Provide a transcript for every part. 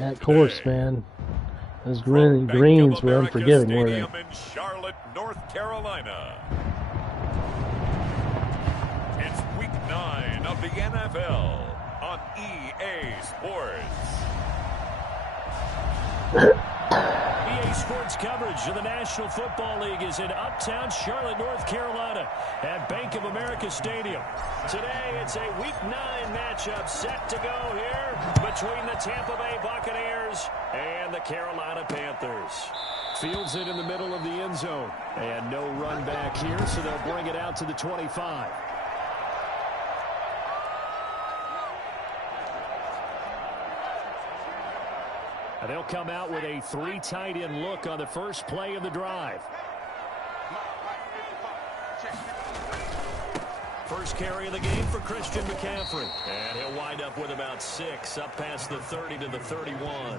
That course, man. Those greens were unforgiving, weren't they? In Charlotte, North Carolina. It's week 9 of the NFL on EA Sports. EA Sports coverage of the National Football League is in uptown Charlotte, North Carolina at Bank of America Stadium. Today, it's a Week 9 matchup set to go here between the Tampa Bay Buccaneers and the Carolina Panthers. Fields it in the middle of the end zone. And no run back here, so they'll bring it out to the 25. And they'll come out with a 3 tight end look on the first play of the drive. First carry of the game for Christian McCaffrey. And he'll wind up with about 6 up past the 30 to the 31.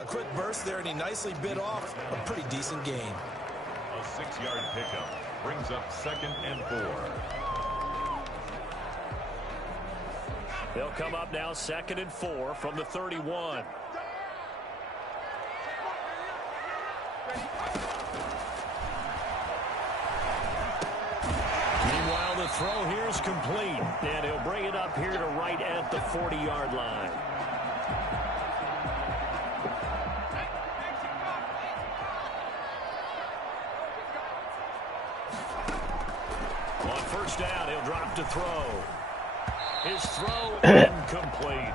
A quick burst there, and he nicely bit off a pretty decent gain. A 6-yard pickup brings up 2nd and 4. They'll come up now 2nd and 4 from the 31. Meanwhile, the throw here is complete, and he'll bring it up here to right at the 40-yard line. First down, he'll drop to throw. His throw incomplete.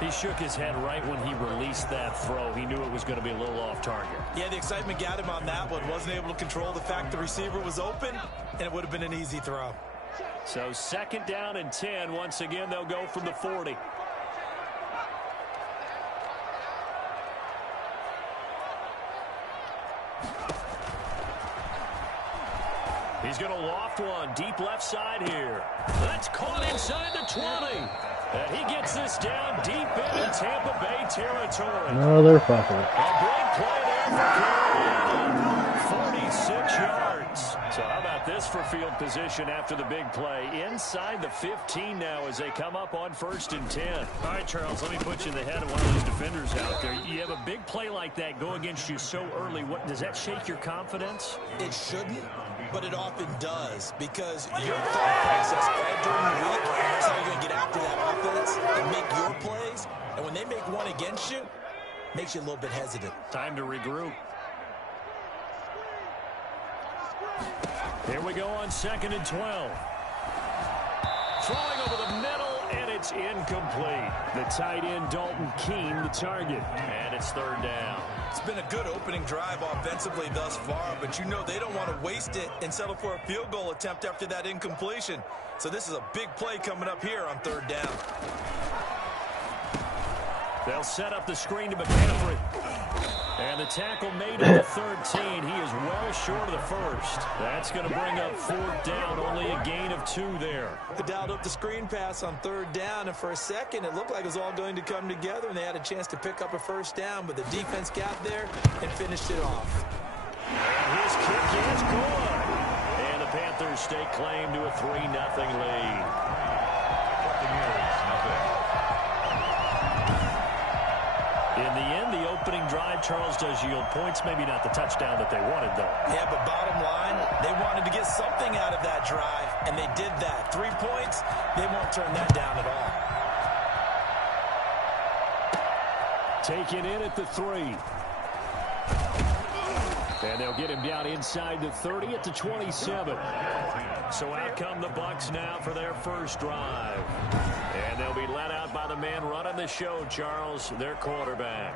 He shook his head right when he released that throw. He knew it was going to be a little off target. Yeah, the excitement got him on that one. Wasn't able to control the fact the receiver was open, and it would have been an easy throw. So 2nd down and 10. Once again, they'll go from the 40. He's going to loft one deep left side here. That's caught inside the 20. And he gets this down deep into Tampa Bay territory. Motherfucker. A big play there for Carolina. 46 yards. So how about this for field position after the big play? Inside the 15 now as they come up on 1st and 10. All right, Charles, let me put you in the head of one of those defenders out there. You have a big play like that go against you so early. What does that shake your confidence? It shouldn't, but it often does, because your thought process all during the week is how you're going to get after that offense and make your plays. And when they make one against you, it makes you a little bit hesitant. Time to regroup. Here we go on 2nd and 12. Throwing over the middle, and it's incomplete. The tight end, Dalton Keene, the target. And it's 3rd down. It's been a good opening drive offensively thus far, but you know they don't want to waste it and settle for a field goal attempt after that incompletion. So this is a big play coming up here on 3rd down. They'll set up the screen to McCaffrey. And the tackle made at the 13. He is well short of the first. That's going to bring up 4th down. Only a gain of 2 there. They dialed up the screen pass on 3rd down, and for a second it looked like it was all going to come together, and they had a chance to pick up a 1st down, but the defense got there and finished it off. And his kick is good. And the Panthers stake claim to a 3-0 lead. In the end, the opening drive, Charles, does yield points. Maybe not the touchdown that they wanted, though. Yeah, but bottom line, they wanted to get something out of that drive. And they did that. 3 points, they won't turn that down at all. Taken in at the 3. And they'll get him down inside the 30 at the 27. So out come the Bucs now for their first drive. And they'll be let out by the man running the show, Charles, their quarterback.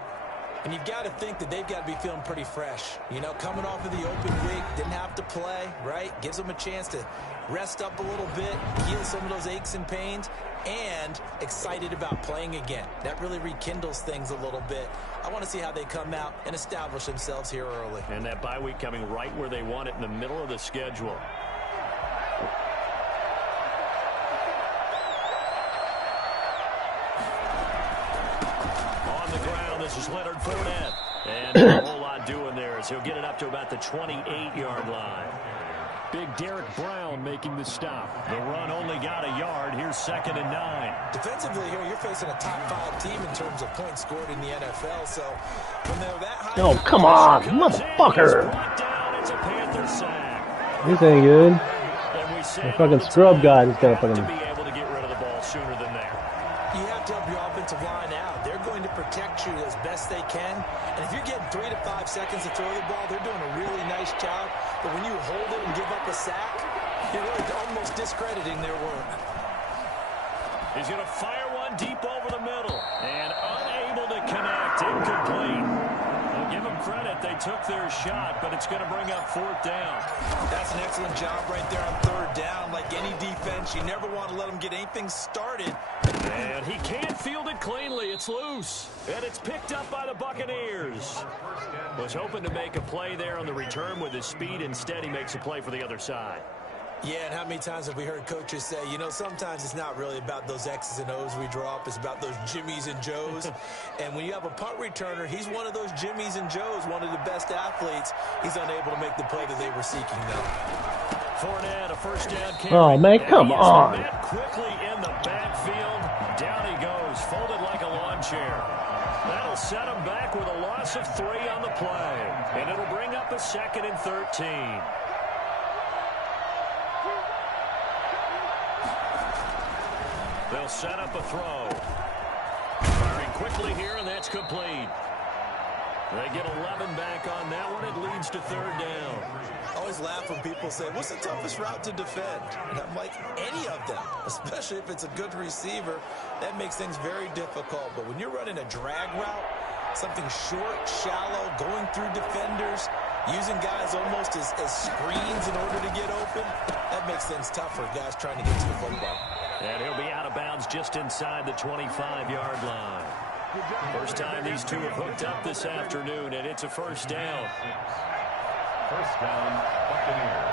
And you've got to think that they've got to be feeling pretty fresh. You know, coming off of the open week, didn't have to play, right? Gives them a chance to rest up a little bit, heal some of those aches and pains, and excited about playing again. That really rekindles things a little bit. I want to see how they come out and establish themselves here early. And that bye week coming right where they want it, in the middle of the schedule. On the ground, this is Leonard Fournette. And a whole lot doing there as he'll get it up to about the 28-yard line. Big Derek Brown making the stop. The run only got a yard. Here's 2nd and 9. Defensively here, you're facing a top 5 team in terms of points scored in the NFL. So when they're that high... Oh, come on, motherfucker. It's a Panther sack. This ain't good. The fucking scrub guy just got to fucking... be able to get rid of the ball sooner than that. You have to help your offensive line out. They're going to protect you as best they can. And if you're getting 3 to 5 seconds to throw the ball, they're doing a really nice job. But when you hold it and give up a sack, you're really almost discrediting their work. He's going to fire one deep over the middle. And unable to connect. Incomplete. Well, give them credit. They took their shot, but it's going to bring up 4th down. That's an excellent job right there on 3rd down. Like any defense, you never want to let them get anything started. And he can't field it cleanly. It's loose. And it's picked up by the Buccaneers. Was hoping to make a play there on the return with his speed. Instead, he makes a play for the other side. Yeah, and how many times have we heard coaches say, you know, sometimes it's not really about those X's and O's we draw up. It's about those Jimmies and Joes. And when you have a punt returner, he's one of those Jimmies and Joes, one of the best athletes. He's unable to make the play that they were seeking, though. Fournette, a first down carry. Oh, man, come on. Quickly in the backfield. Down he goes, folded like a lawn chair. That'll set him back with a loss of 3 on the play. And it'll bring up a 2nd and 13. They'll set up a throw. Firing quickly here, and that's complete. They get 11 back on that one. It leads to 3rd down. I always laugh when people say, what's the toughest route to defend? And I'm like, any of them, especially if it's a good receiver. That makes things very difficult. But when you're running a drag route, something short, shallow, going through defenders, using guys almost as screens in order to get open, that makes things tough for guys trying to get to the football. And he'll be out of bounds just inside the 25-yard line. First time these two have hooked up this afternoon, and it's a first down. First down, Buccaneers.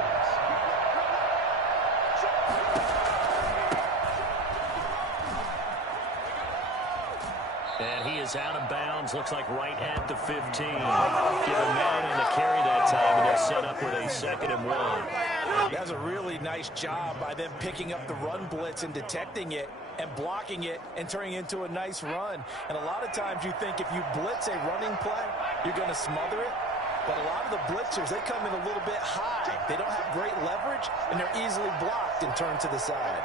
And he is out of bounds, looks like right at the 15. Give a man in the carry that time, and they're set up with a 2nd and 1. That's a really nice job by them picking up the run blitz and detecting it and blocking it and turning it into a nice run. And a lot of times you think if you blitz a running play, you're going to smother it. But a lot of the blitzers, they come in a little bit high. They don't have great leverage, and they're easily blocked and turned to the side.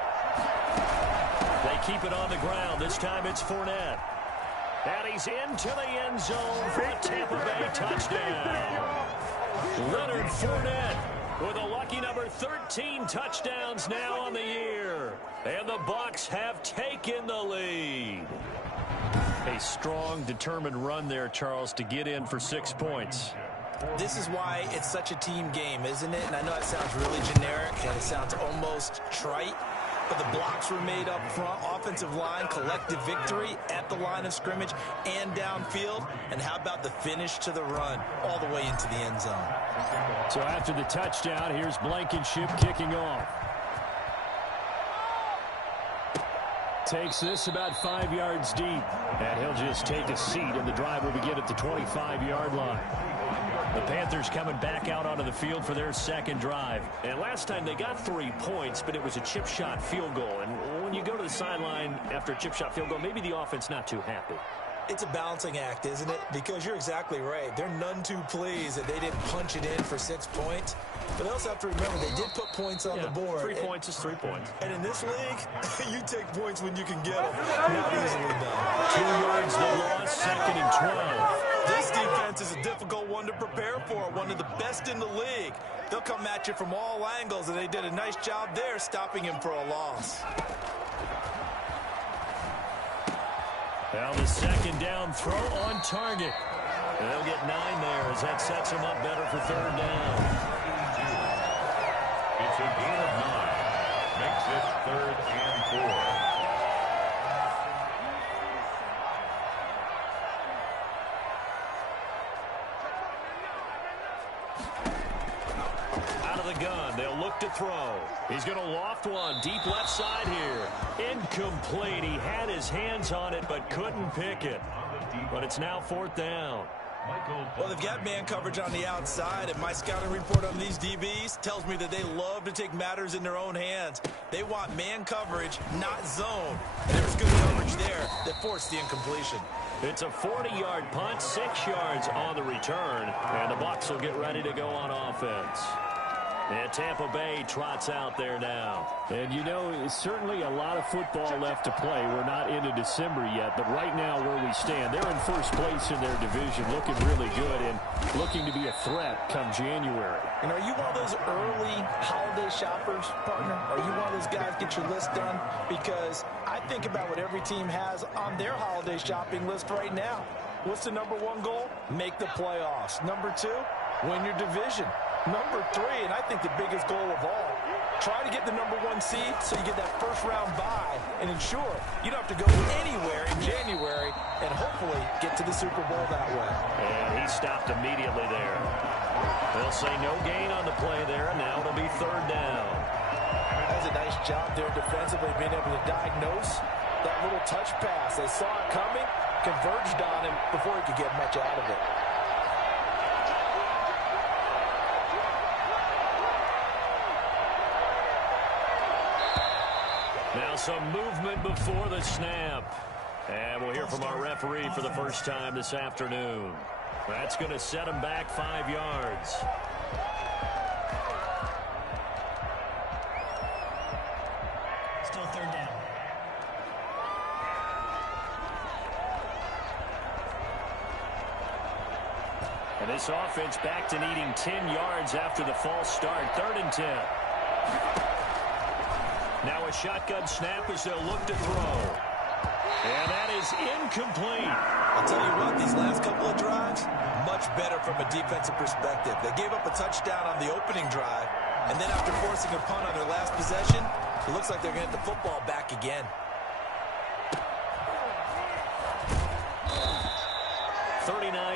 They keep it on the ground. This time it's Fournette. And he's into the end zone for a Tampa Bay touchdown. Leonard Fournette with a lucky number 13 touchdowns now on the year. And the Bucs have taken the lead. A strong, determined run there, Charles, to get in for 6 points. This is why it's such a team game, isn't it? And I know it sounds really generic and it sounds almost trite, but the blocks were made up front, offensive line, collective victory at the line of scrimmage and downfield. And how about the finish to the run all the way into the end zone? So after the touchdown, here's Blankenship kicking off. Takes this about 5 yards deep. And he'll just take a seat, and the drive will begin at the 25-yard line. The Panthers coming back out onto the field for their second drive. And last time they got 3 points, but it was a chip shot field goal. And when you go to the sideline after a chip shot field goal, maybe the offense not too happy. It's a balancing act, isn't it? Because you're exactly right. They're none too pleased that they didn't punch it in for 6 points. But they also have to remember they did put points on the board. 3 points is 3 points. And in this league, you take points when you can get them. Not easily done. 2 yards the loss, 2nd and 12. This defense is a difficult one to prepare for. One of the best in the league. They'll come at you from all angles, and they did a nice job there stopping him for a loss. Now the 2nd down throw on target. They'll get 9 there as that sets them up better for 3rd down. It's a gain of 9. Makes it 3rd and 4. Gun. They'll look to throw. He's going to loft one deep left side here. Incomplete. He had his hands on it but couldn't pick it. But it's now 4th down. Well, they've got man coverage on the outside, and my scouting report on these DBs tells me that they love to take matters in their own hands. They want man coverage, not zone. And there was good coverage there that forced the incompletion. It's a 40-yard punt, 6 yards on the return, and the Bucs will get ready to go on offense. And Tampa Bay trots out there now. And, you know, certainly a lot of football left to play. We're not into December yet, but right now where we stand, they're in first place in their division, looking really good and looking to be a threat come January. And are you one of those early holiday shoppers, partner? Are you one of those guys get your list done? Because I think about what every team has on their holiday shopping list right now. What's the number 1 goal? Make the playoffs. Number 2, win your division. Number 3, and I think the biggest goal of all, try to get the number 1 seed so you get that first-round bye and ensure you don't have to go anywhere in January and hopefully get to the Super Bowl that way. And he stopped immediately there. They'll say no gain on the play there, and now it'll be 3rd down. That's a nice job there defensively, being able to diagnose that little touch pass. They saw it coming, converged on him before he could get much out of it. Now some movement before the snap. And we'll hear from our referee for the first time this afternoon. That's going to set him back 5 yards. Still 3rd down. And this offense back to needing 10 yards after the false start. 3rd and 10. Now a shotgun snap as they'll look to throw. And that is incomplete. I'll tell you what, these last couple of drives, much better from a defensive perspective. They gave up a touchdown on the opening drive, and then after forcing a punt on their last possession, it looks like they're going to get the football back again.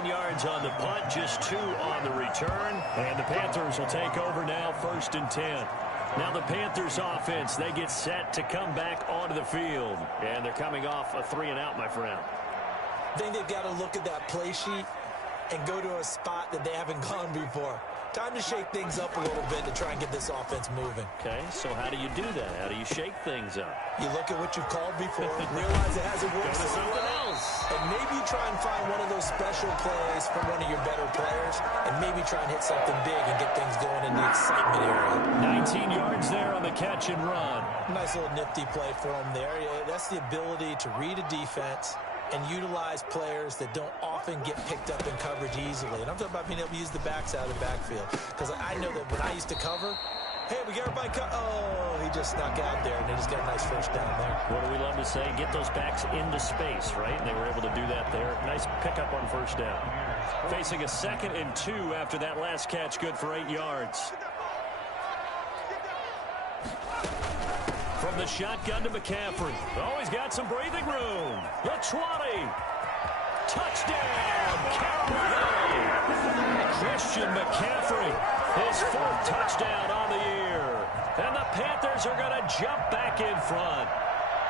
Yards on the punt, just 2 on the return. And the Panthers will take over now, 1st and 10. Now the Panthers offense, they get set to come back onto the field. And they're coming off a 3-and-out, my friend. I think they've got to look at that play sheet and go to a spot that they haven't gone before. Time to shake things up a little bit to try and get this offense moving. Okay, so how do you do that? How do you shake things up? You look at what you've called before, realize it hasn't worked Go to so something well, else. and maybe try and find one of those special plays from one of your better players, and maybe try and hit something big and get things going in the excitement area. 19 yards there on the catch and run. Nice little nifty play for him there. Yeah, that's the ability to read a defense and utilize players that don't often get picked up in coverage easily. And I'm talking about being able to use the backs out of the backfield. Because I know that when I used to cover, hey, we got everybody oh, he just snuck out there, and they just got a nice first down there. What do we love to say? Get those backs into space, right? And they were able to do that there. Nice pickup on 1st down. Facing a 2nd and 2 after that last catch, good for 8 yards. From the shotgun to McCaffrey. Oh, he's got some breathing room. The 20. Touchdown, Carolina. Christian McCaffrey, his 4th touchdown on the year. And the Panthers are going to jump back in front.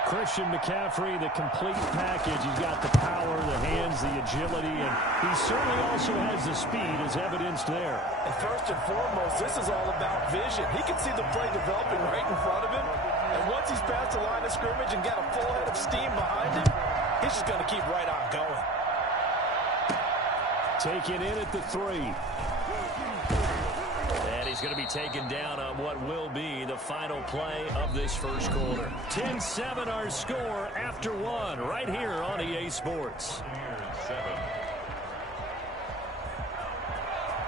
Christian McCaffrey, the complete package. He's got the power, the hands, the agility, and he certainly also has the speed as evidenced there. And first and foremost, this is all about vision. He can see the play developing right in front of him. And once he's past the line of scrimmage and got a full head of steam behind him, he's just going to keep right on going. Taken in at the 3. And he's going to be taken down on what will be the final play of this first quarter. 10-7 our score after 1 right here on EA Sports.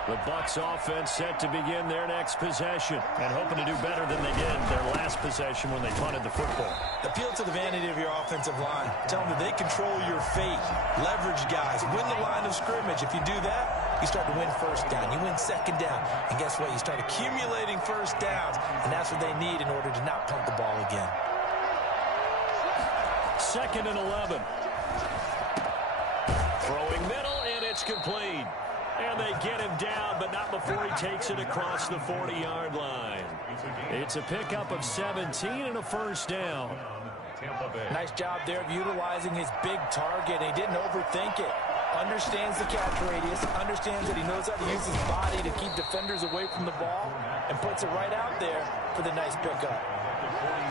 The Bucs offense set to begin their next possession and hoping to do better than they did their last possession when they punted the football. Appeal to the vanity of your offensive line. Tell them that they control your fate. Leverage guys. Win the line of scrimmage. If you do that, you start to win first down. You win second down. And guess what? You start accumulating first downs. And that's what they need in order to not punt the ball again. 2nd and 11. Throwing middle, and it's complete. And they get him down, but not before he takes it across the 40-yard line. It's a pickup of 17 and a first down. Nice job there of utilizing his big target. He didn't overthink it. Understands the catch radius. Understands that he knows how to use his body to keep defenders away from the ball. And puts it right out there for the nice pickup.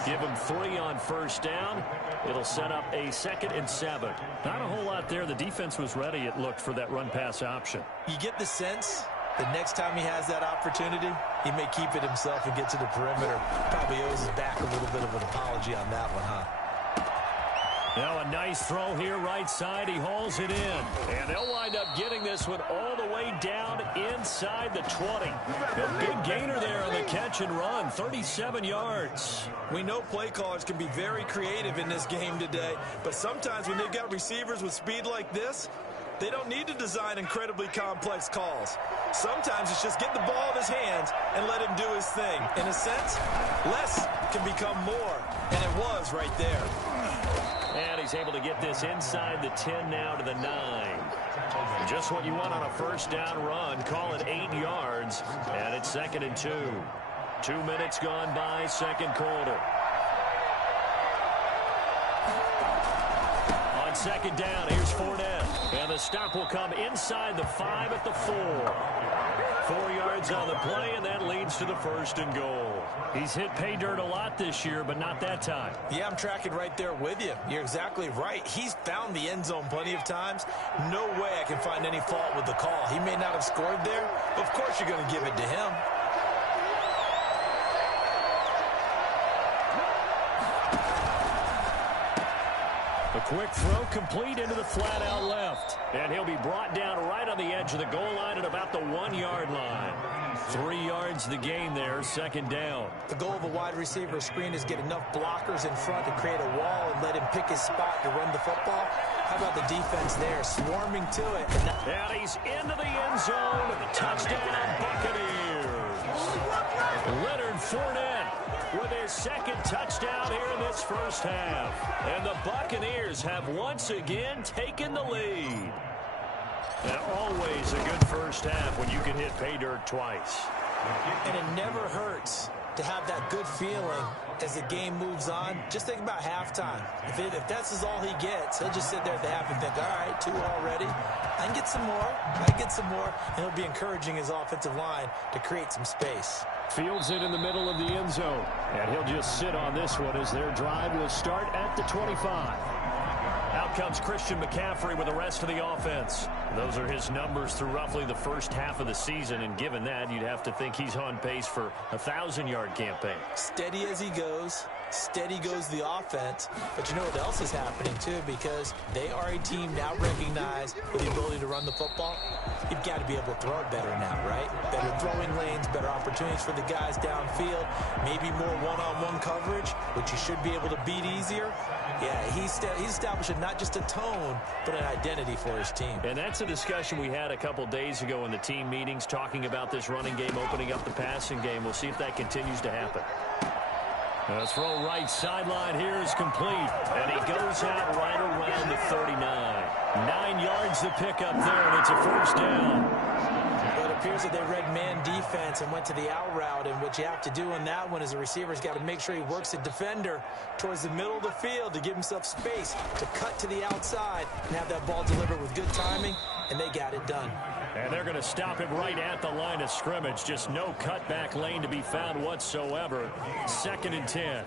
Give him 3 on first down. It'll set up a 2nd and 7. Not a whole lot there. The defense was ready, it looked, for that run-pass option. You get the sense that next time he has that opportunity, he may keep it himself and get to the perimeter. Probably owes his back a little bit of an apology on that one, huh? Now a nice throw here right side. He hauls it in. And they'll wind up getting this one all the way down inside the 20. A big gainer there on the catch and run. 37 yards. We know play callers can be very creative in this game today, but sometimes when they've got receivers with speed like this, they don't need to design incredibly complex calls. Sometimes it's just get the ball in his hands and let him do his thing. In a sense, less can become more, and it was right there. And he's able to get this inside the 10 now to the 9. Just what you want on a first down run. Call it 8 yards, and it's 2nd and 2. 2 minutes gone by, second quarter. On second down, here's Fournette. And the stop will come inside the 5 at the 4. 4 yards on the play, and that leads to the 1st and goal. He's hit pay dirt a lot this year, but not that time. Yeah, I'm tracking right there with you. You're exactly right. He's found the end zone plenty of times. No way I can find any fault with the call. He may not have scored there, but of course you're going to give it to him. A quick throw complete into the flat out left. And he'll be brought down right on the edge of the goal line at about the 1-yard line. 3 yards the gain there, second down. The goal of a wide receiver screen is get enough blockers in front to create a wall and let him pick his spot to run the football. How about the defense there, swarming to it? And he's into the end zone. Touchdown, Buccaneers. Leonard Fournette with his 2nd touchdown here in this first half. And the Buccaneers have once again taken the lead. And always a good first half when you can hit pay dirt twice. And it never hurts to have that good feeling as the game moves on. Just think about halftime. If that's all he gets, he'll just sit there at the half and think, all right, 2 already. I can get some more. I can get some more. And he'll be encouraging his offensive line to create some space. Fields it in the middle of the end zone. And he'll just sit on this one as their drive will start at the 25. Out comes Christian McCaffrey with the rest of the offense. Those are his numbers through roughly the first half of the season, and given that, you'd have to think he's on pace for a 1,000-yard campaign. Steady as he goes. Steady goes the offense. But you know what else is happening, too, because they are a team now recognized with the ability to run the football. You've got to be able to throw it better now, right? Better throwing lanes, better opportunities for the guys downfield, maybe more one-on-one coverage, which you should be able to beat easier. Yeah, he's establishing not just a tone, but an identity for his team. And that's a discussion we had a couple days ago in the team meetings, talking about this running game opening up the passing game. We'll see if that continues to happen. The throw right sideline here is complete, and he goes out right around the 39. 9 yards to pick up there, and it's a first down. Well, it appears that they read man defense and went to the out route, and what you have to do on that one is the receiver's got to make sure he works the defender towards the middle of the field to give himself space to cut to the outside and have that ball delivered with good timing, and they got it done. And they're going to stop him right at the line of scrimmage. Just no cutback lane to be found whatsoever. 2nd and 10.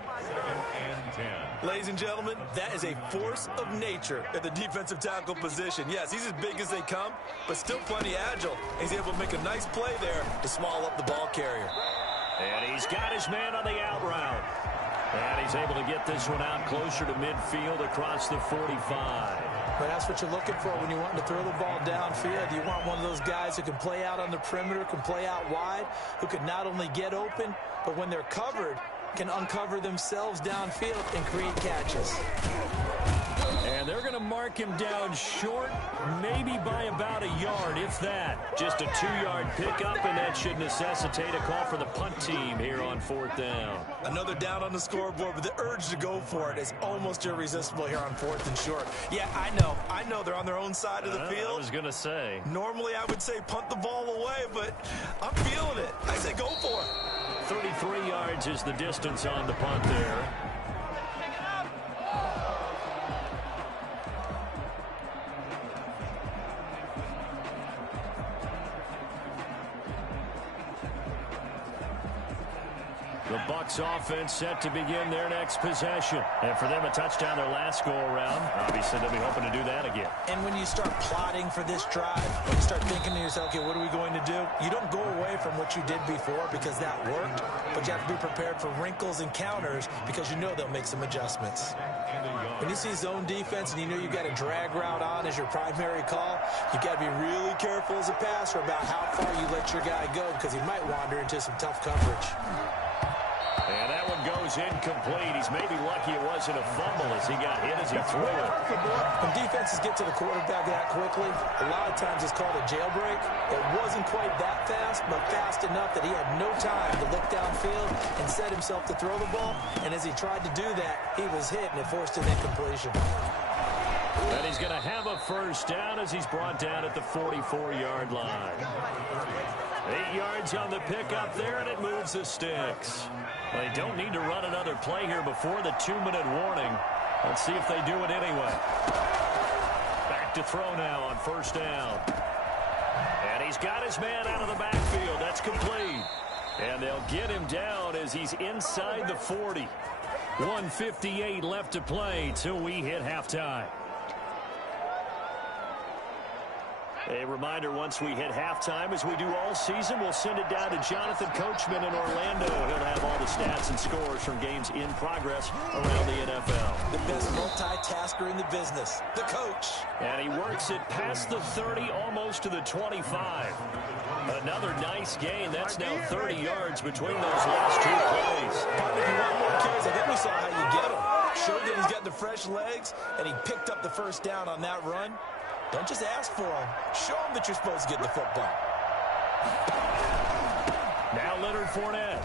Ladies and gentlemen, that is a force of nature at the defensive tackle position. Yes, he's as big as they come, but still plenty agile. He's able to make a nice play there to small up the ball carrier. And he's got his man on the out route. And he's able to get this one out closer to midfield across the 45. But that's what you're looking for when you want to throw the ball downfield. You want one of those guys who can play out on the perimeter, can play out wide, who can not only get open, but when they're covered, can uncover themselves downfield and create catches. And they're going to mark him down short, maybe by about a yard, if that. Just a 2-yard pickup, and that should necessitate a call for the punt team here on 4th down. Another down on the scoreboard, but the urge to go for it is almost irresistible here on 4th and short. Yeah, I know they're on their own side of the field. I was going to say. Normally I would say punt the ball away, but I'm feeling it. I say go for it. 33 yards is the distance on the punt there. The Bucs offense set to begin their next possession. And for them, a touchdown their last go-around. Obviously, they'll be hoping to do that again. And when you start plotting for this drive, when you start thinking to yourself, okay, what are we going to do? You don't go away from what you did before because that worked, but you have to be prepared for wrinkles and counters because you know they'll make some adjustments. When you see zone defense and you know you've got a drag route on as your primary call, you've got to be really careful as a passer about how far you let your guy go because he might wander into some tough coverage. And that one goes incomplete. He's maybe lucky it wasn't a fumble as he got hit as he threw it. When defenses get to the quarterback that quickly, a lot of times it's called a jailbreak. It wasn't quite that fast, but fast enough that he had no time to look downfield and set himself to throw the ball. And as he tried to do that, he was hit, and it forced an incompletion. And he's going to have a first down as he's brought down at the 44-yard line. 8 yards on the pickup there, and it moves the sticks. They don't need to run another play here before the 2-minute warning. Let's see if they do it anyway. Back to throw now on first down. And he's got his man out of the backfield. That's complete. And they'll get him down as he's inside the 40. 1:58 left to play till we hit halftime. A reminder, once we hit halftime, as we do all season, we'll send it down to Jonathan Coachman in Orlando. He'll have all the stats and scores from games in progress around the NFL. The best multitasker in the business, the coach. And he works it past the 30, almost to the 25. Another nice gain. That's now 30 yards between those last two plays. If you want more carries, I think we saw how you get him. Showed that he's got the fresh legs, and he picked up the first down on that run. Don't just ask for him. Show him that you're supposed to get the football. Now Leonard Fournette.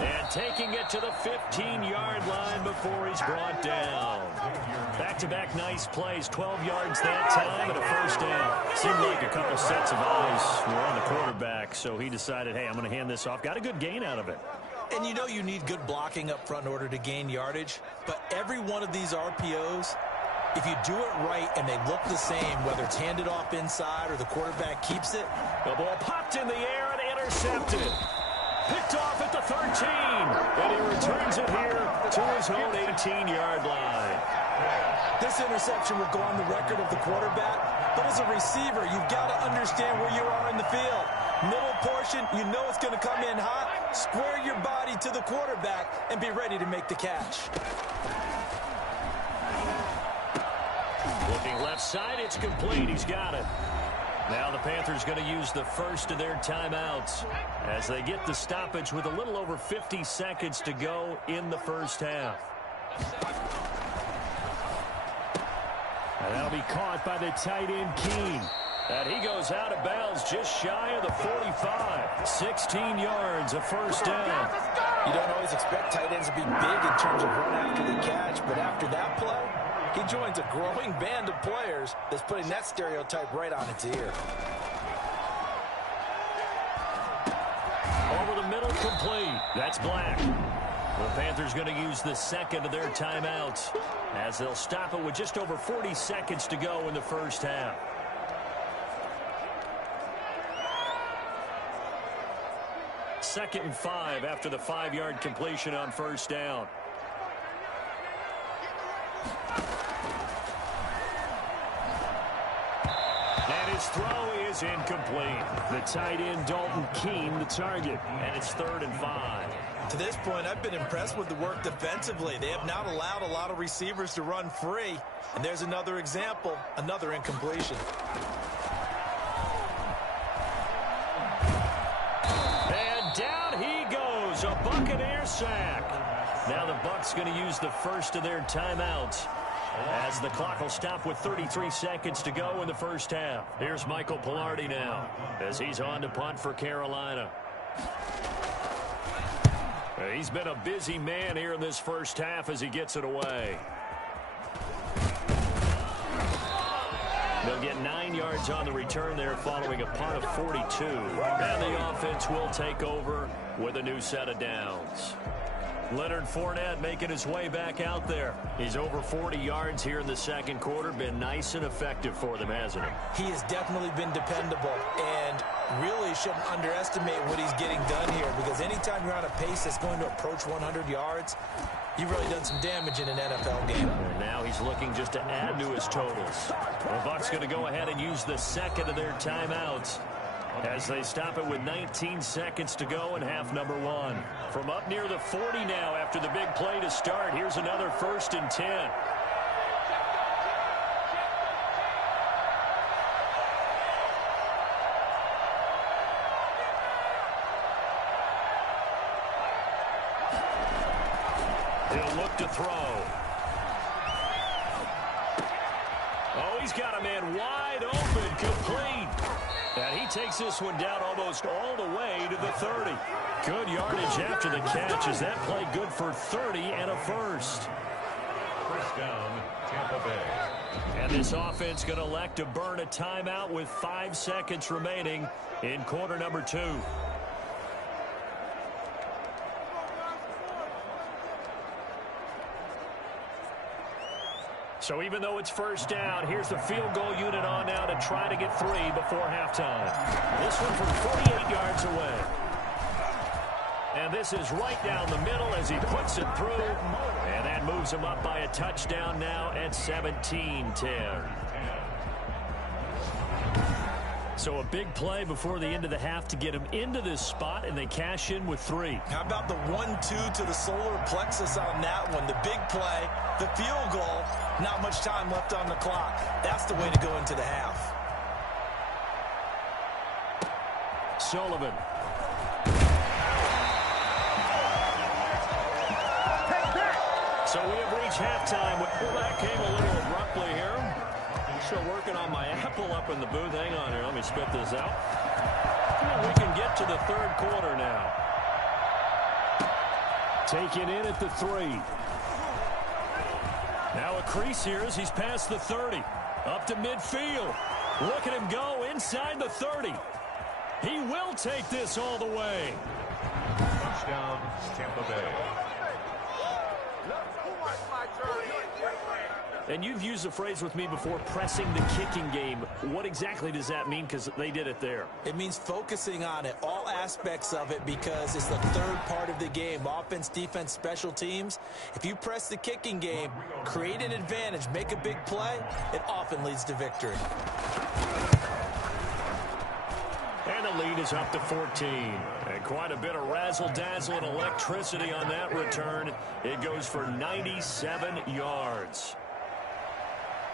And taking it to the 15-yard line before he's brought down. Back-to-back nice plays, 12 yards that time and a first down. Seemed like a couple sets of eyes were on the quarterback, so he decided, hey, I'm going to hand this off. Got a good gain out of it. And you know you need good blocking up front in order to gain yardage, but every one of these RPOs, if you do it right and they look the same, whether it's handed off inside or the quarterback keeps it. The ball popped in the air and intercepted. Picked off at the 13. And he returns it here to his own 18-yard line. This interception will go on the record of the quarterback. But as a receiver, you've got to understand where you are in the field. Middle portion, you know it's going to come in hot. Square your body to the quarterback and be ready to make the catch. Looking left side, it's complete. He's got it. Now the Panthers going to use the first of their timeouts as they get the stoppage with a little over 50 seconds to go in the first half. And that'll be caught by the tight end, Keene. And he goes out of bounds just shy of the 45. 16 yards, a first down. You don't always expect tight ends to be big in terms of run after the catch, but after that play, he joins a growing band of players that's putting that stereotype right on its ear. Over the middle, complete. That's Black. The Panthers going to use the second of their timeouts as they'll stop it with just over 40 seconds to go in the first half. 2nd and 5 after the 5-yard completion on first down. And his throw is incomplete. The tight end, Dalton Keene, the target. And it's 3rd and 5. To this point, I've been impressed with the work defensively. They have not allowed a lot of receivers to run free. And there's another example, another incompletion. And down he goes, a Buccaneer sack. Now the Bucs going to use the first of their timeouts, as the clock will stop with 33 seconds to go in the first half. Here's Michael Pilardi now, as he's on to punt for Carolina. He's been a busy man here in this first half as he gets it away. They'll get 9 yards on the return there following a punt of 42. And the offense will take over with a new set of downs. Leonard Fournette making his way back out there. He's over 40 yards here in the second quarter. Been nice and effective for them, hasn't he? He has definitely been dependable, and really shouldn't underestimate what he's getting done here, because anytime you're on a pace that's going to approach 100 yards, you've really done some damage in an NFL game. And now he's looking just to add to his totals. The Bucs going to go ahead and use the second of their timeouts, as they stop it with 19 seconds to go in half number 1. From up near the 40 now after the big play to start. Here's another 1st and 10. He'll look to throw. Oh, he's got a man wide open, complete. And he takes this one down almost all the way to the 30. Good yardage after the catch. Is that play good for 30 and a first? First down, Tampa Bay. And this offense going to elect to burn a timeout with 5 seconds remaining in quarter number 2. So even though it's first down, here's the field goal unit on now to try to get 3 before halftime. This one from 48 yards away. And this is right down the middle as he puts it through. And that moves him up by a touchdown now at 17-10. So a big play before the end of the half to get him into this spot, and they cash in with 3. How about the 1-2 to the solar plexus on that one? The big play, the field goal, not much time left on the clock. That's the way to go into the half. Sullivan. So we have reached halftime. Well, that came a little abruptly here. Still working on my apple up in the booth. Hang on here. Let me spit this out. And we can get to the third quarter now. Taken in at the 3. Now a crease here as he's past the 30. Up to midfield. Look at him go inside the 30. He will take this all the way. Touchdown, Tampa Bay. And you've used the phrase with me before, pressing the kicking game. What exactly does that mean? Because they did it there. It means focusing on it, all aspects of it, because it's the third part of the game. Offense, defense, special teams. If you press the kicking game, create an advantage, make a big play, it often leads to victory. And the lead is up to 14. And quite a bit of razzle-dazzle and electricity on that return. It goes for 97 yards.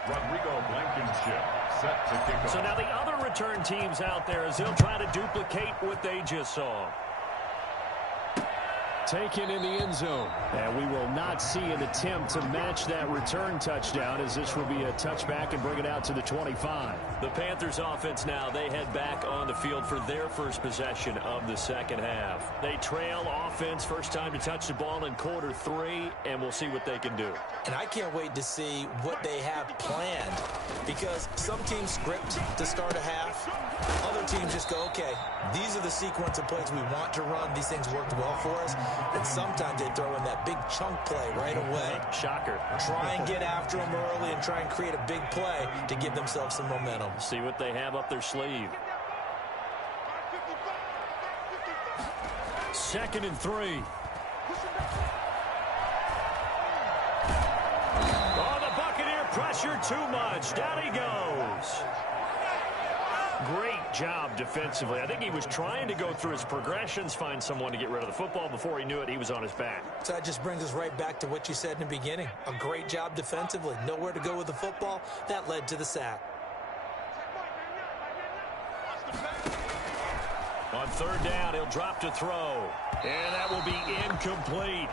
Rodrigo Blankenship set to kick off. So now the other return teams out there as they'll try to duplicate what they just saw. Taken in the end zone. And we will not see an attempt to match that return touchdown, as this will be a touchback and bring it out to the 25. The Panthers offense now, they head back on the field for their first possession of the second half. They trail offense, first time to touch the ball in quarter 3, and we'll see what they can do. And I can't wait to see what they have planned, because some teams script to start a half. Other teams just go, okay, these are the sequence of plays we want to run. These things worked well for us. And sometimes they throw in that big chunk play right away. Shocker. Try and get after them early and try and create a big play to give themselves some momentum. See what they have up their sleeve. 2nd and 3. Oh, the Buccaneer pressure too much. Down he goes. Great job defensively. I think he was trying to go through his progressions, find someone to get rid of the football. Before he knew it, he was on his back. So that just brings us right back to what you said in the beginning. A great job defensively. Nowhere to go with the football. That led to the sack. On 3rd down, he'll drop to throw. And that will be incomplete.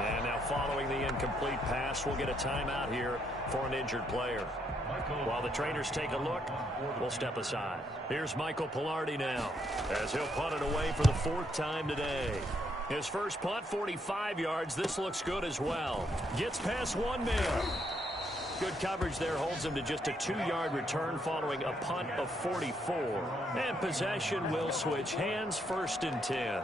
And now following the incomplete pass, we'll get a timeout here for an injured player. While the trainers take a look, we'll step aside. Here's Michael Pilardi now, as he'll punt it away for the 4th time today. His first punt, 45 yards. This looks good as well. Gets past one man. Good coverage there, holds him to just a 2-yard return following a punt of 44. And possession will switch hands, 1st and 10.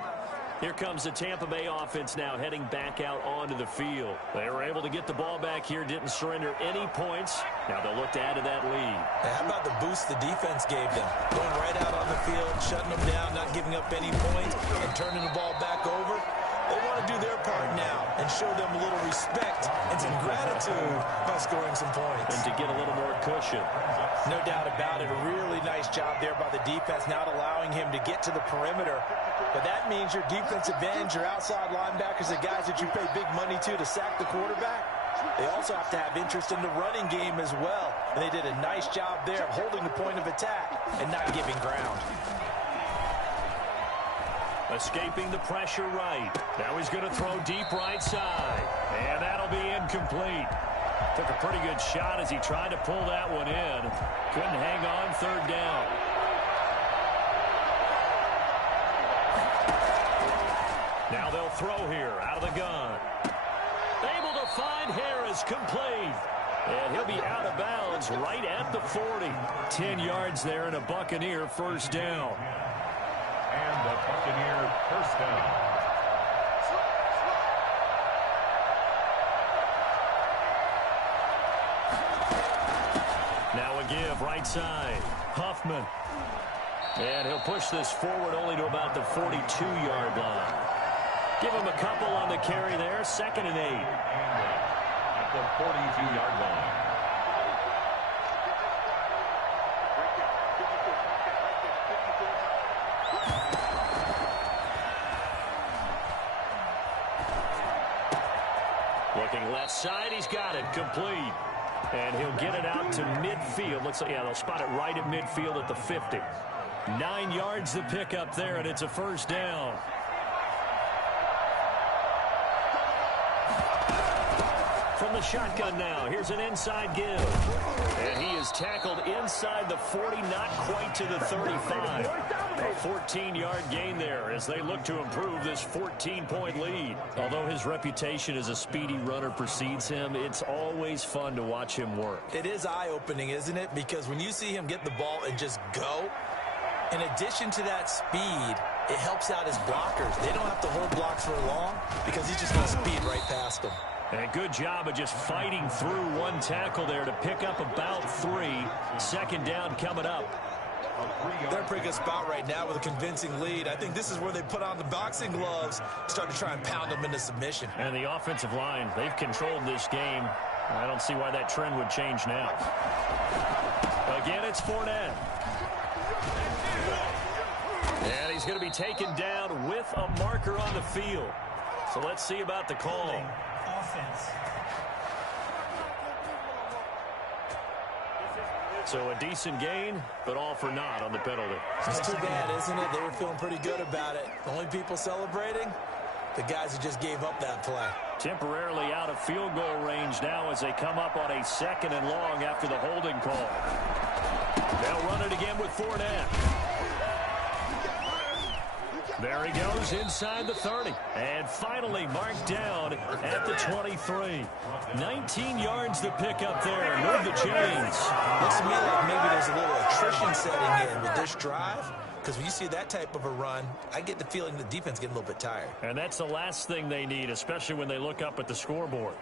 Here comes the Tampa Bay offense now heading back out onto the field. They were able to get the ball back here, didn't surrender any points. Now they'll look to add to that lead. How about the boost the defense gave them? Going right out on the field, shutting them down, not giving up any points, and turning the ball back over. They want to do their part now and show them a little respect and some gratitude by scoring some points. And to get a little more cushion. No doubt about it. A really nice job there by the defense, not allowing him to get to the perimeter. But that means your defensive ends, your outside linebackers, the guys that you pay big money to sack the quarterback, they also have to have interest in the running game as well. And they did a nice job there of holding the point of attack and not giving ground. Escaping the pressure right. Now he's going to throw deep right side. And that'll be incomplete. Took a pretty good shot as he tried to pull that one in. Couldn't hang on, 3rd down. Now they'll throw here out of the gun. Able to find Harris, complete. And he'll be out of bounds right at the 40. 10 yards there and a Buccaneer 1st down. And the Buccaneer 1st down. Now a give right side. Huffman. And he'll push this forward only to about the 42-yard line. Give him a couple on the carry there. 2nd and 8. At the 42-yard line. Looking left side, he's got it, complete. And he'll get it out to midfield. Looks like, yeah, they'll spot it right at midfield at the 50. 9 yards to pick up there, and it's a 1st down. From the shotgun now, here's an inside give. And he is tackled inside the 40, not quite to the 35. A 14-yard gain there as they look to improve this 14-point lead. Although his reputation as a speedy runner precedes him, it's always fun to watch him work. It is eye-opening, isn't it? Because when you see him get the ball and just go, in addition to that speed, it helps out his blockers. They don't have to hold blocks for long because he's just going to speed right past them. And a good job of just fighting through one tackle there to pick up about 3. 2nd down coming up. They're in a pretty good spot right now with a convincing lead. I think this is where they put on the boxing gloves, start to try and pound them into submission. And the offensive line, they've controlled this game. I don't see why that trend would change now. Again, it's Fournette. And he's going to be taken down with a marker on the field. So let's see about the call. Offense. So a decent gain, but all for naught on the penalty. It's too bad, isn't it? They were feeling pretty good about it. The only people celebrating, the guys who just gave up that play. Temporarily out of field goal range now as they come up on a 2nd and long after the holding call. They'll run it again with Fournette. There he goes inside the 30. And finally marked down at the 23. 19 yards to pick up there. Move the chains. Looks to me like maybe there's a little attrition setting in with this drive. Because when you see that type of a run, I get the feeling the defense getting a little bit tired. And that's the last thing they need, especially when they look up at the scoreboard.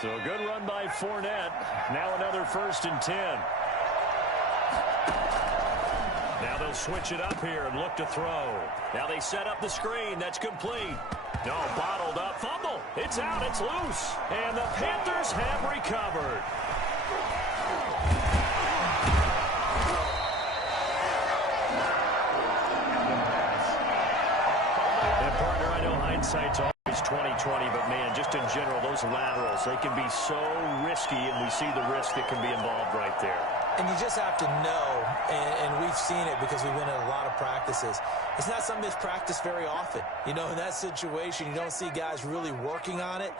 So a good run by Fournette. Now another 1st and 10. Now they'll switch it up here and look to throw. Now they set up the screen. That's complete. No, bottled up. Fumble. It's out. It's loose. And the Panthers have recovered. And partner, I know hindsight's always 20/20, but man, just in general, those laterals, they can be so risky, and we see the risk that can be involved right there. And you just have to know, and we've seen it because we've been in a lot of practices. It's not something that's practiced very often. You know, in that situation, you don't see guys really working on it.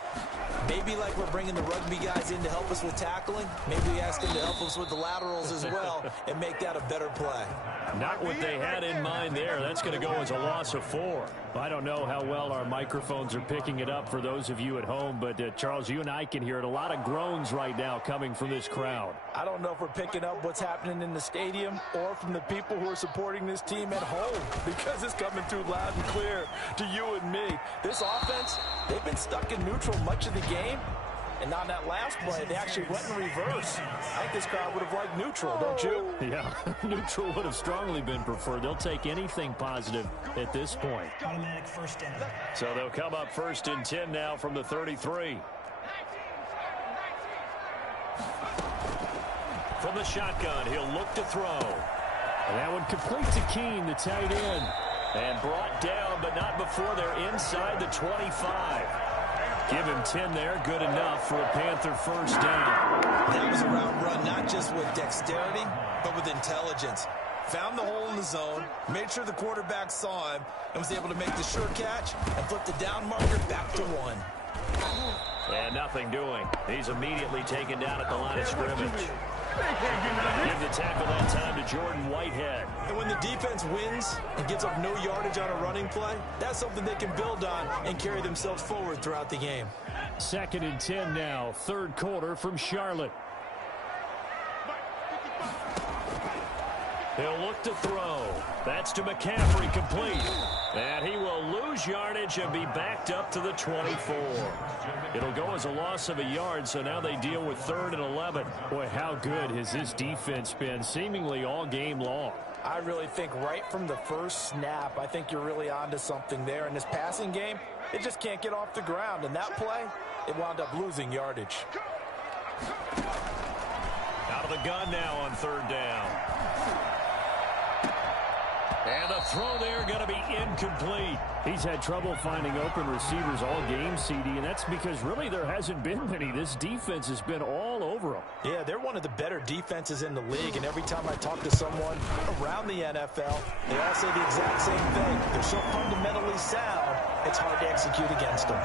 Maybe like we're bringing the rugby guys in to help us with tackling. Maybe we ask them to help us with the laterals as well and make that a better play. Not what they had in mind there. That's going to go as a loss of 4. I don't know how well our microphones are picking it up for those of you at home, but Charles, you and I can hear it. A lot of groans right now coming from this crowd. I don't know if we're picking up what's happening in the stadium or from the people who are supporting this team at home, because it's coming through loud and clear to you and me. This offense, they've been stuck in neutral much of the game. And on that last play, they actually went in reverse. I think this crowd would have liked neutral, don't you? Yeah, neutral would have strongly been preferred. They'll take anything positive at this point. Automatic first down. So they'll come up 1st and 10 now from the 33. From the shotgun, he'll look to throw. And that one complete to Keene, the tight end. And brought down, but not before they're inside the 25. Give him 10 there. Good enough for a Panther first down. That was a route run, not just with dexterity, but with intelligence. Found the hole in the zone, made sure the quarterback saw him, and was able to make the sure catch and flip the down marker back to 1. And nothing doing. He's immediately taken down at the line of scrimmage. Give the tackle that time to Jordan Whitehead. And when the defense wins and gives up no yardage on a running play, that's something they can build on and carry themselves forward throughout the game. 2nd and 10 now, 3rd quarter from Charlotte. He'll look to throw. That's to McCaffrey, complete. And he will lose yardage and be backed up to the 24. It'll go as a loss of a yard, so now they deal with 3rd and 11. Boy, how good has this defense been seemingly all game long? I really think right from the first snap, I think you're really onto something there. In this passing game, it just can't get off the ground. And that play, it wound up losing yardage. Out of the gun now on 3rd down. And the throw there going to be incomplete. He's had trouble finding open receivers all game, CD, and that's because really there hasn't been many. This defense has been all over them. Yeah, they're one of the better defenses in the league, and every time I talk to someone around the NFL, they all say the exact same thing. They're so fundamentally sound, it's hard to execute against them.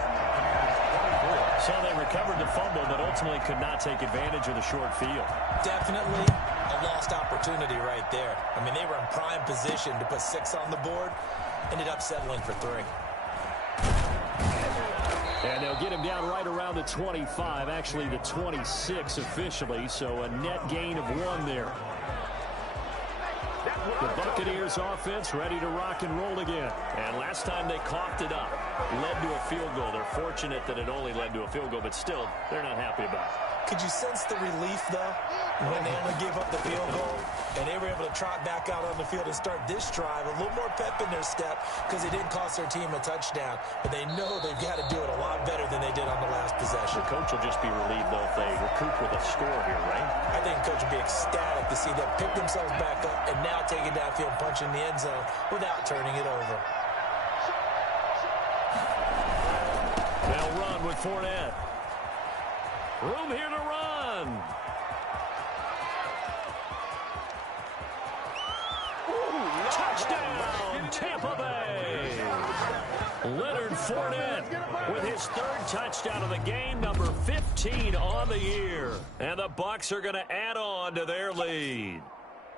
So they recovered the fumble, but ultimately could not take advantage of the short field. Definitely a lost opportunity right there. I mean, they were in prime position to put 6 on the board. Ended up settling for 3. And they'll get him down right around the 25, actually the 26 officially, so a net gain of 1 there. The Buccaneers offense ready to rock and roll again. And last time they coughed it up, led to a field goal. They're fortunate that it only led to a field goal, but still, they're not happy about it. Could you sense the relief, though, when they only gave up the field goal and they were able to trot back out on the field and start this drive? A little more pep in their step because it didn't cost their team a touchdown. But they know they've got to do it a lot better than they did on the last possession. The coach will just be relieved, though, if they recoup with a score here, right? I think the coach will be ecstatic to see them pick themselves back up and now take it downfield and punch in the end zone without turning it over. They'll run with Fournette. Room here to run. Touchdown, Tampa Bay. Leonard Fournette with his 3rd touchdown of the game, number 15 on the year. And the Bucs are going to add on to their lead.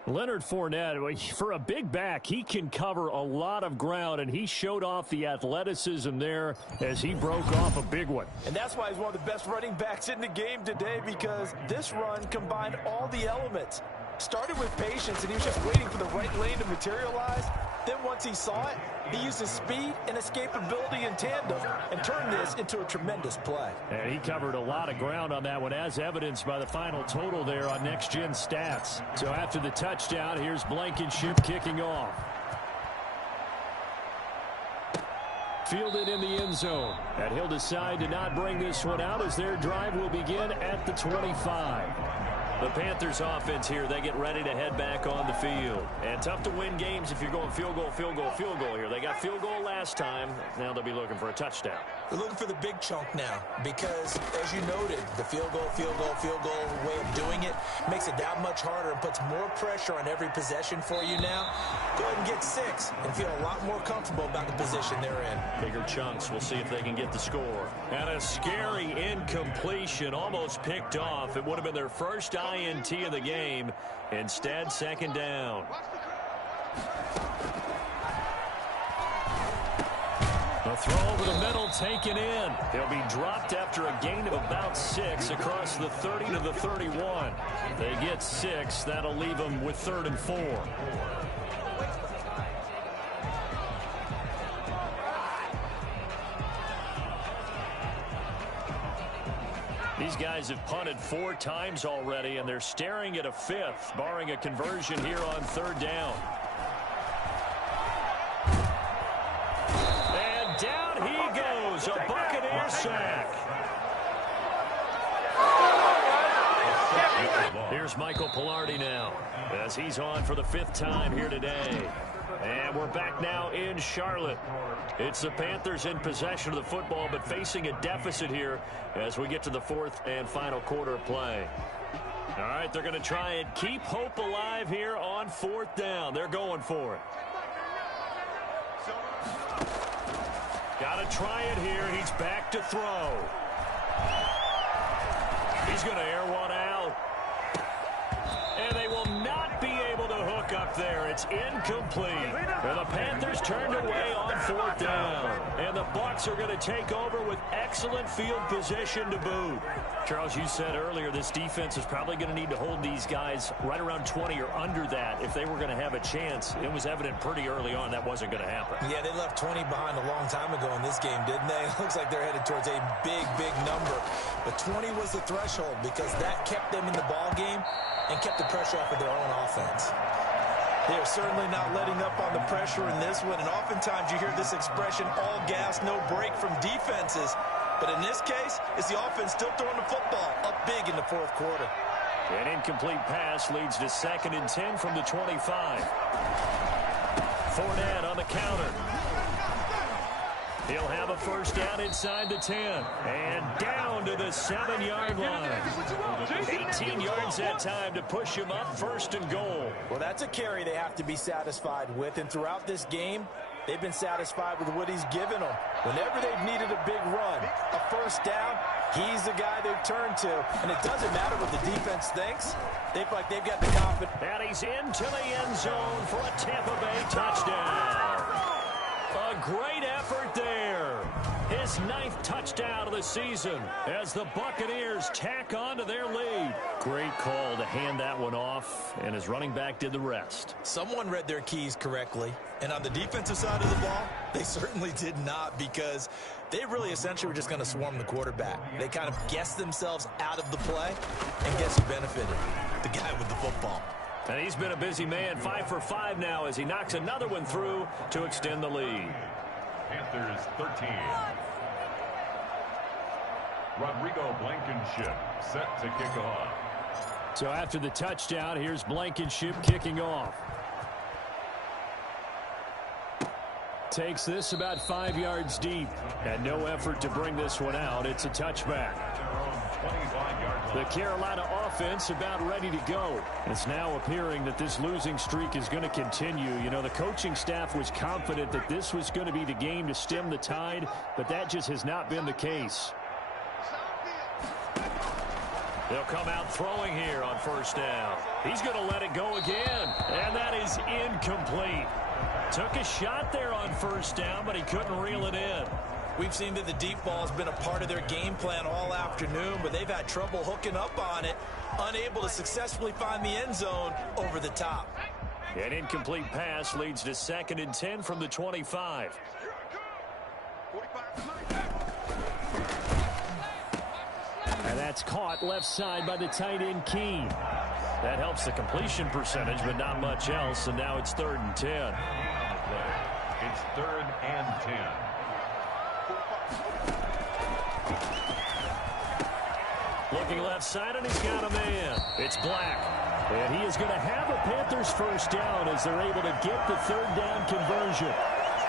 Leonard Fournette, for a big back, he can cover a lot of ground, and he showed off the athleticism there as he broke off a big one. And that's why he's one of the best running backs in the game today, because this run combined all the elements. Started with patience, and he was just waiting for the right lane to materialize. Then once he saw it, he used his speed and escapability in tandem and turned this into a tremendous play. And he covered a lot of ground on that one, as evidenced by the final total there on Next Gen Stats. So after the touchdown, here's Blankenship kicking off. Fielded in the end zone. And he'll decide to not bring this one out as their drive will begin at the 25. The Panthers offense here, they get ready to head back on the field. And tough to win games if you're going field goal, field goal, field goal here. They got field goal last time. Now they'll be looking for a touchdown. They're looking for the big chunk now because, as you noted, the field goal way of doing it makes it that much harder and puts more pressure on every possession for you now. Go ahead and get 6 and feel a lot more comfortable about the position they're in. Bigger chunks. We'll see if they can get the score. And a scary incompletion, almost picked off. It would have been their first INT of the game. Instead, second down. A throw over the middle taken in. He'll be dropped after a gain of about 6 across the 30 to the 31. They get 6. That'll leave them with 3rd and 4. These guys have punted 4 times already, and they're staring at a 5th, barring a conversion here on 3rd down. And down he goes, a Buccaneer sack. Here's Michael Pilardi now, as he's on for the 5th time here today. And we're back now in Charlotte. It's the Panthers in possession of the football, but facing a deficit here as we get to the 4th and final quarter of play. All right, they're going to try and keep hope alive here on 4th down. They're going for it. Got to try it here. He's back to throw. He's going to air one out. And they will not be able to hook up there. It's incomplete. And the Panthers turned away on 4th down. And the Bucs are going to take over with excellent field position to boot. Charles, you said earlier this defense is probably going to need to hold these guys right around 20 or under that if they were going to have a chance. It was evident pretty early on that wasn't going to happen. Yeah, they left 20 behind a long time ago in this game, didn't they? It looks like they're headed towards a big, big number. But 20 was the threshold because that kept them in the ball game and kept the pressure off of their own offense. They are certainly not letting up on the pressure in this one, and oftentimes you hear this expression, all gas, no break from defenses. But in this case, it's the offense still throwing the football up big in the 4th quarter. An incomplete pass leads to 2nd and 10 from the 25. Fournette on the counter. He'll have a 1st down inside the 10. And down to the 7-yard line. 18 yards that time to push him up, 1st and goal. Well, that's a carry they have to be satisfied with. And throughout this game, they've been satisfied with what he's given them. Whenever they've needed a big run, a 1st down, he's the guy they've turned to. And it doesn't matter what the defense thinks. They feel like they've got the confidence. And he's into the end zone for a Tampa Bay touchdown. A great effort there. His 9th touchdown of the season as the Buccaneers tack on to their lead. Great call to hand that one off, and his running back did the rest. Someone read their keys correctly, and on the defensive side of the ball, they certainly did not, because they really essentially were just going to swarm the quarterback. They kind of guessed themselves out of the play, and guess who benefited? The guy with the football. And he's been a busy man, 5 for 5 now as he knocks another one through to extend the lead. Panthers 13. Rodrigo Blankenship set to kick off. So after the touchdown, here's Blankenship kicking off. Takes this about 5 yards deep. And no effort to bring this one out. It's a touchback. The Carolina offense about ready to go. It's now appearing that this losing streak is going to continue. You know, the coaching staff was confident that this was going to be the game to stem the tide, but that just has not been the case. They'll come out throwing here on 1st down. He's going to let it go again, and that is incomplete. Took a shot there on 1st down, but he couldn't reel it in. We've seen that the deep ball has been a part of their game plan all afternoon, but they've had trouble hooking up on it, unable to successfully find the end zone over the top. An incomplete pass leads to 2nd and 10 from the 25. And that's caught left side by the tight end Keene. That helps the completion percentage, but not much else. And now it's 3rd and 10. It's 3rd and 10. Looking left side, and he's got a man. It's Black. And he is going to have a Panthers first down as they're able to get the 3rd down conversion.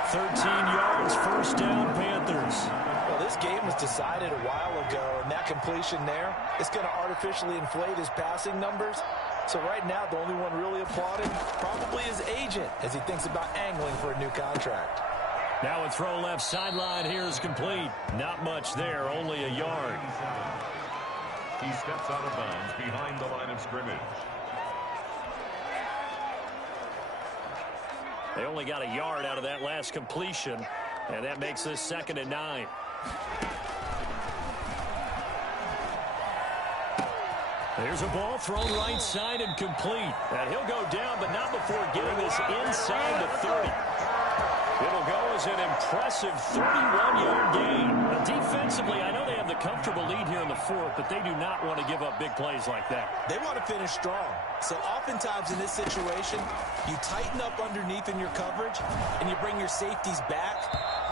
13 yards, first down, Panthers. Well, this game was decided a while ago, and that completion there is going to artificially inflate his passing numbers. So right now, the only one really applauding probably his agent as he thinks about angling for a new contract. Now a throw left sideline here is complete. Not much there, only a yard. He steps out of bounds behind the line of scrimmage. They only got a yard out of that last completion, and that makes this 2nd and 9. There's a ball thrown right side and complete. And he'll go down, but not before getting this inside the 30. It'll go as an impressive 31-yard gain. Now, defensively, I know they have the comfortable lead here in the 4th, but they do not want to give up big plays like that. They want to finish strong. So oftentimes in this situation, you tighten up underneath in your coverage, and you bring your safeties back.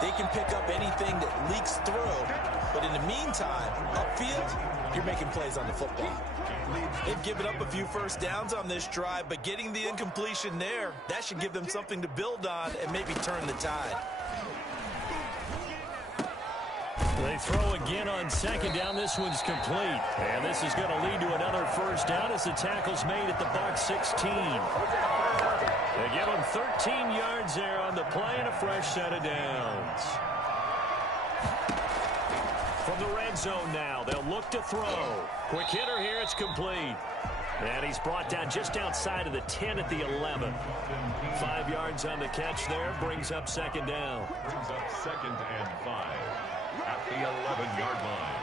They can pick up anything that leaks through. But in the meantime, upfield, you're making plays on the football. They've given up a few first downs on this drive, but getting the incompletion there, that should give them something to build on and maybe turn the tide. They throw again on 2nd down. This one's complete. And this is going to lead to another first down as the tackle's made at the Bucs 16. They give them 13 yards there on the play and a fresh set of downs. From the red zone now, they'll look to throw. Quick hitter here, it's complete. And he's brought down just outside of the 10 at the 11. 5 yards on the catch there, brings up 2nd down. Brings up 2nd and 5 at the 11-yard line.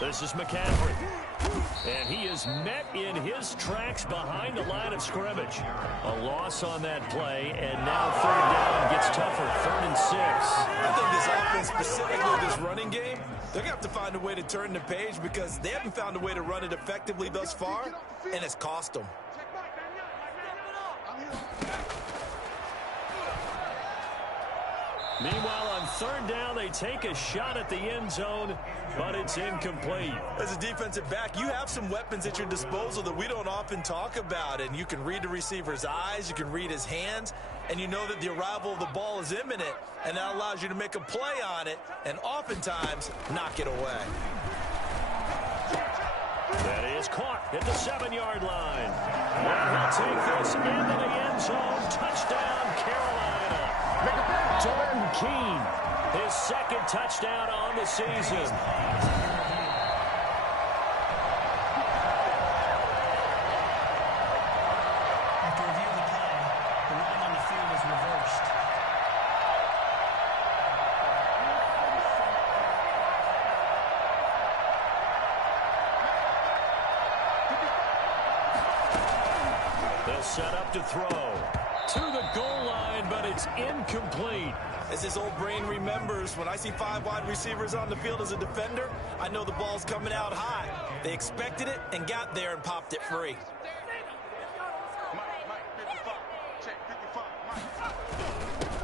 This is McCaffrey. And he is met in his tracks behind the line of scrimmage. A loss on that play, and now 3rd down gets tougher, 3rd and 6. I think this offense, specifically this running game, they're going to have to find a way to turn the page because they haven't found a way to run it effectively thus far, and it's cost them. Meanwhile, on 3rd down, they take a shot at the end zone, but it's incomplete. As a defensive back, you have some weapons at your disposal that we don't often talk about, and you can read the receiver's eyes, you can read his hands, and you know that the arrival of the ball is imminent, and that allows you to make a play on it, and oftentimes knock it away. That is caught at the 7-yard line. And he'll take this into the end zone. Touchdown, Carolina. Jordan Keene, his 2nd touchdown on the season. After review of the play, the running on the field was reversed. They'll set up to throw. To the goal line, but it's incomplete. As his old brain remembers, when I see 5 wide receivers on the field as a defender, I know the ball's coming out high. They expected it and got there and popped it free.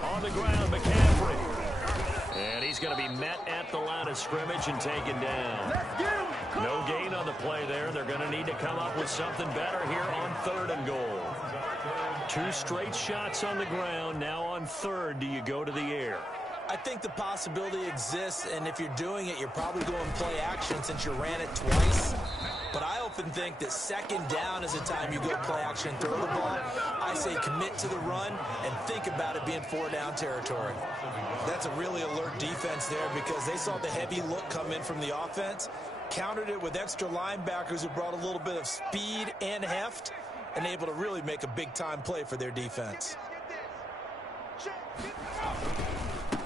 On the ground, McCaffrey. And he's going to be met at the line of scrimmage and taken down. No gain on the play there. They're going to need to come up with something better here on 3rd and goal. 2 straight shots on the ground. Now on 3rd, do you go to the air? I think the possibility exists, and if you're doing it, you're probably going play action since you ran it twice. But I often think that 2nd down is the time you go play action and throw the ball. I say commit to the run and think about it being 4-down territory. That's a really alert defense there because they saw the heavy look come in from the offense, countered it with extra linebackers who brought a little bit of speed and heft, and able to really make a big-time play for their defense.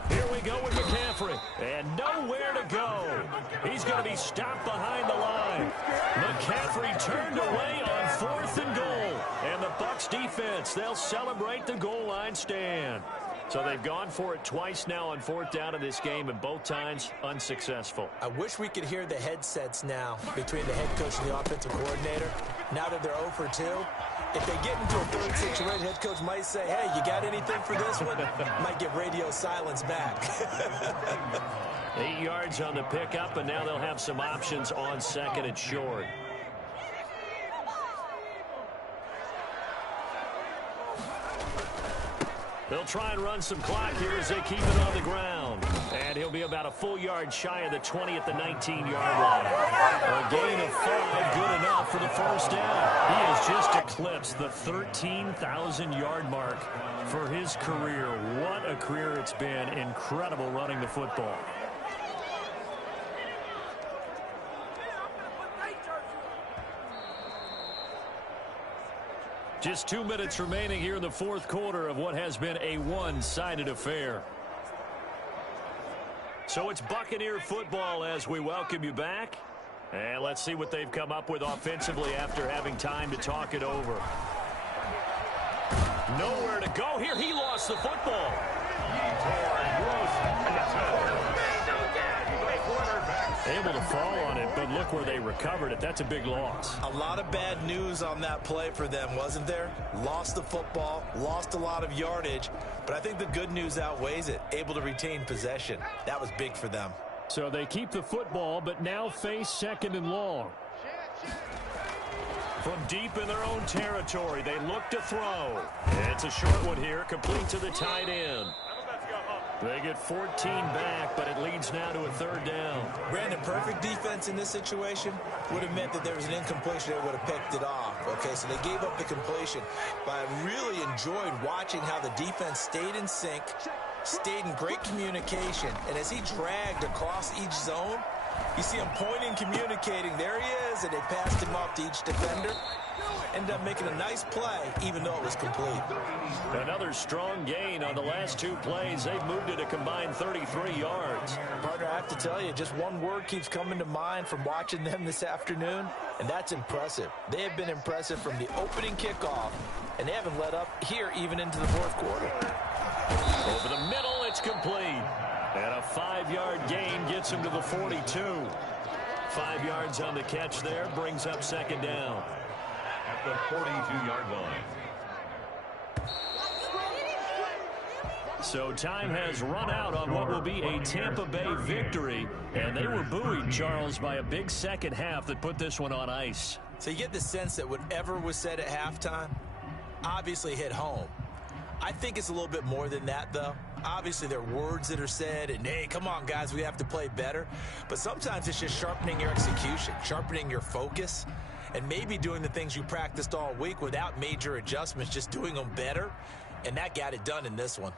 Here we go with McCaffrey. McCaffrey, and nowhere to go. He's going to be stopped behind the line. McCaffrey turned away on 4th and goal. And the Bucs defense, they'll celebrate the goal line stand. So they've gone for it twice now on 4th down in this game, and both times unsuccessful. I wish we could hear the headsets now between the head coach and the offensive coordinator. Now that they're 0 for 2, if they get into a third situation, head coach might say, hey, you got anything for this one? Might give radio silence back. 8 yards on the pickup, and now they'll have some options on 2nd and short. They'll try and run some clock here as they keep it on the ground. And he'll be about a full yard shy of the 20 at the 19-yard line. A gain of 5, good enough for the first down. He has just eclipsed the 13,000-yard mark for his career. What a career it's been. Incredible running the football. Just 2 minutes remaining here in the 4th quarter of what has been a one-sided affair. So it's Buccaneer football as we welcome you back. And let's see what they've come up with offensively after having time to talk it over. Nowhere to go here. He lost the football. Able to fall on it, but look where they recovered it. That's a big loss. A lot of bad news on that play for them, wasn't there? Lost the football, lost a lot of yardage, but I think the good news outweighs it. Able to retain possession. That was big for them. So they keep the football, but now face 2nd and long. From deep in their own territory, they look to throw. It's a short one here, complete to the tight end. They get 14 back, but it leads now to a 3rd down. Brandon, perfect defense in this situation would have meant that there was an incompletion. They would have picked it off. Okay, so they gave up the completion. But I really enjoyed watching how the defense stayed in sync, stayed in great communication. And as he dragged across each zone, you see him pointing, communicating. There he is, and they passed him off to each defender. Ended up making a nice play, even though it was complete. Another strong gain on the last 2 plays. They've moved it a combined 33 yards. Partner, I have to tell you, just one word keeps coming to mind from watching them this afternoon, and that's impressive. They have been impressive from the opening kickoff, and they haven't let up here even into the 4th quarter. Over the middle, it's complete. And a 5-yard gain gets him to the 42. 5 yards on the catch there, brings up 2nd down. At the 42-yard line. So time has run out on what will be a Tampa Bay victory. And they were buoyed, Charles, by a big second half that put this one on ice. So you get the sense that whatever was said at halftime obviously hit home. I think it's a little bit more than that, though. Obviously, there are words that are said, and, hey, come on, guys, we have to play better. But sometimes it's just sharpening your execution, sharpening your focus, and maybe doing the things you practiced all week without major adjustments, just doing them better. And that got it done in this one.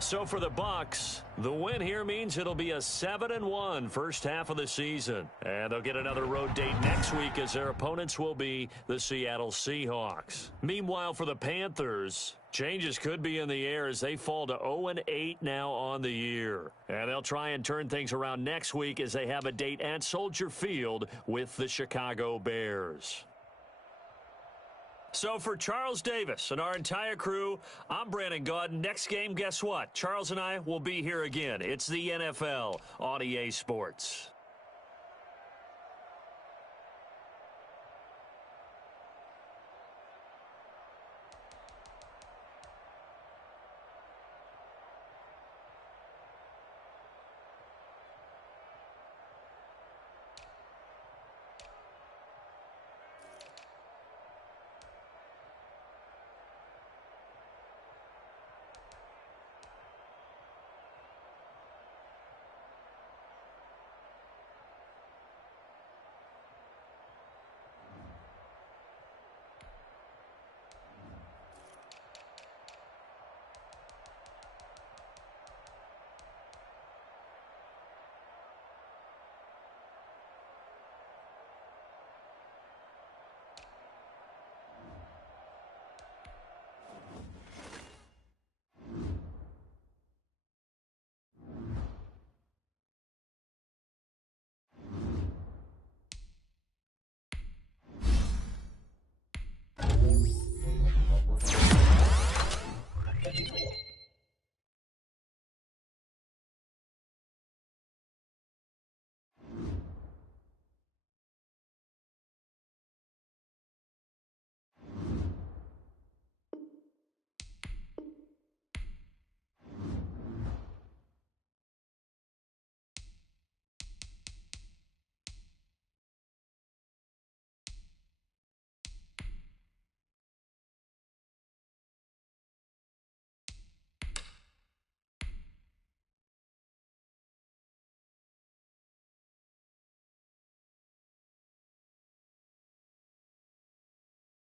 So for the Bucs, the win here means it'll be a 7-1 first half of the season. And they'll get another road date next week as their opponents will be the Seattle Seahawks. Meanwhile, for the Panthers, changes could be in the air as they fall to 0-8 now on the year. And they'll try and turn things around next week as they have a date at Soldier Field with the Chicago Bears. So for Charles Davis and our entire crew, I'm Brandon Gaudin. Next game, guess what? Charles and I will be here again. It's the NFL on EA Sports.